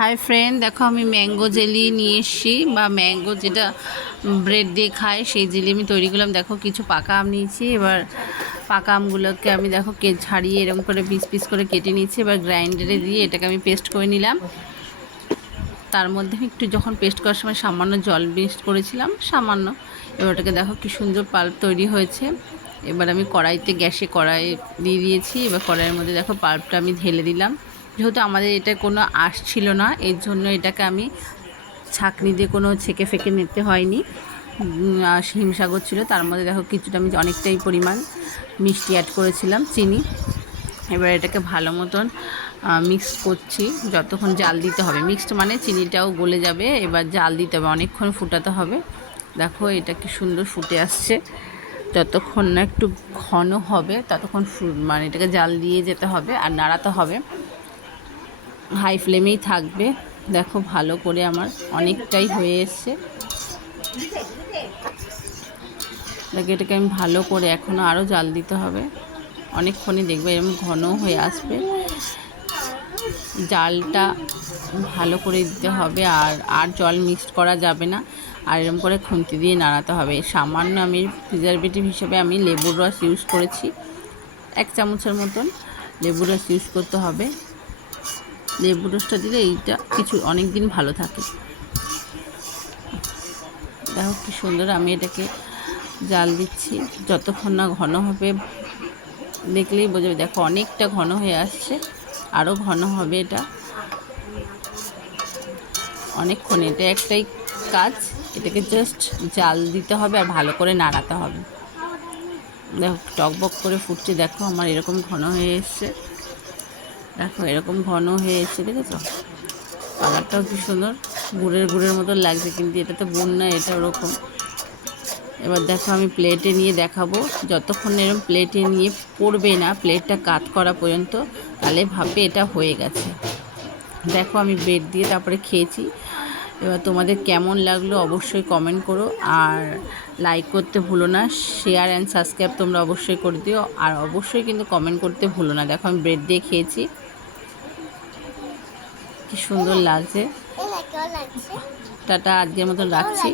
Hi friend, দেখো আমি mango jelly নিয়ে এসেছি, বা ম্যাঙ্গো যেটা ব্রেড দিয়ে খায় সেই জেলি আমি তৈরি করলাম। দেখো কিছু পাকা আম নিয়েছি। এবার পাকা আমগুলোকে আমি দেখো ছাড়িয়ে এরকম করে পিস পিস করে কেটে নিয়েছি। এবার গ্রাইন্ডারে দিয়ে এটাকে আমি পেস্ট করে নিলাম। তার মধ্যে একটু যখন পেস্ট করার সময় সামান্য জল মিক্স করেছিলাম, সামান্য। এবার ওটাকে দেখো কি সুন্দর পাল্প তৈরি হয়েছে। এবার আমি গ্যাসে কড়াই দিয়ে দিয়েছি। এবার কড়াইয়ের মধ্যে দেখো পাল্পটা আমি ঢেলে দিলাম। যেহেতু আমাদের এটা কোনো আঁশ ছিল না, এর জন্য এটাকে আমি ছাঁকনি দিয়ে কোনো ছেঁকে ফেঁকে নিতে হয়নি। হিমসাগর ছিল, তার মধ্যে দেখো কিছুটা আমি অনেকটাই পরিমাণ মিষ্টি অ্যাড করেছিলাম, চিনি। এবার এটাকে ভালো মতন মিক্স করছি, যতক্ষণ জাল দিতে হবে। মিক্সড মানে চিনিটাও গলে যাবে। এবার জাল দিতে হবে, অনেকক্ষণ ফুটাতে হবে। দেখো এটা কি সুন্দর ফুটে আসছে। যতক্ষণ না একটু ঘন হবে ততক্ষণ মানে এটাকে জাল দিয়ে যেতে হবে আর নাড়াতে হবে, হাই ফ্লেমেই থাকবে। দেখো ভালো করে আমার অনেকটাই হয়ে এসছে। দেখো এটাকে আমি ভালো করে এখনও আরও জাল দিতে হবে, অনেকক্ষণই দেখবে এরকম ঘন হয়ে আসবে। জালটা ভালো করে দিতে হবে, আর জল মিক্সড করা যাবে না। আর এরকম করে খুন্তি দিয়ে নাড়াতে হবে। সামান্য আমি প্রিজারভেটিভ হিসেবে আমি লেবুর রস ইউজ করেছি, 1 চামচের মতন লেবুর রস ইউজ করতে হবে। লেবুর রসটা দিলে এইটা অনেক দিন ভালো থাকে। দেখো কি সুন্দর আমি এটাকে জাল দিচ্ছি, যতক্ষণ না ঘন হবে। দেখলেই বোঝা, দেখো অনেকটা ঘন হয়ে আসছে, আরও ঘন হবে। এটা অনেকক্ষণ, এটা একটাই কাজ, এটাকে জাস্ট জাল দিতে হবে আর ভালো করে নাড়াতে হবে। দেখো টকবক করে ফুটছে, দেখো আমার এরকম ঘন হয়ে এসছে। দেখো এরকম ঘন হয়ে এসছে, দেখেছো? কালারটাও কি সুন্দর, গুড়ের মতো লাগছে, কিন্তু এটা তো গুড় না, এটা ওরকম। এবার দেখো আমি প্লেটে নিয়ে দেখাবো। যতক্ষণ এরকম প্লেটে নিয়ে পড়বে না, প্লেটটা কাট করা পর্যন্ত, তাহলে ভাববে এটা হয়ে গেছে। দেখো আমি ব্রেড দিয়ে তারপরে খেয়েছি। এবার তোমাদের কেমন লাগলো অবশ্যই কমেন্ট করো, আর লাইক করতে ভুলো না। শেয়ার অ্যান্ড সাবস্ক্রাইব তোমরা অবশ্যই করে দিও, আর অবশ্যই কিন্তু কমেন্ট করতে ভুলো না। দেখো আমি ব্রেড দিয়ে খেয়েছি, কি সুন্দর লাগছে। টাটা, আজকের মতন রাখছি।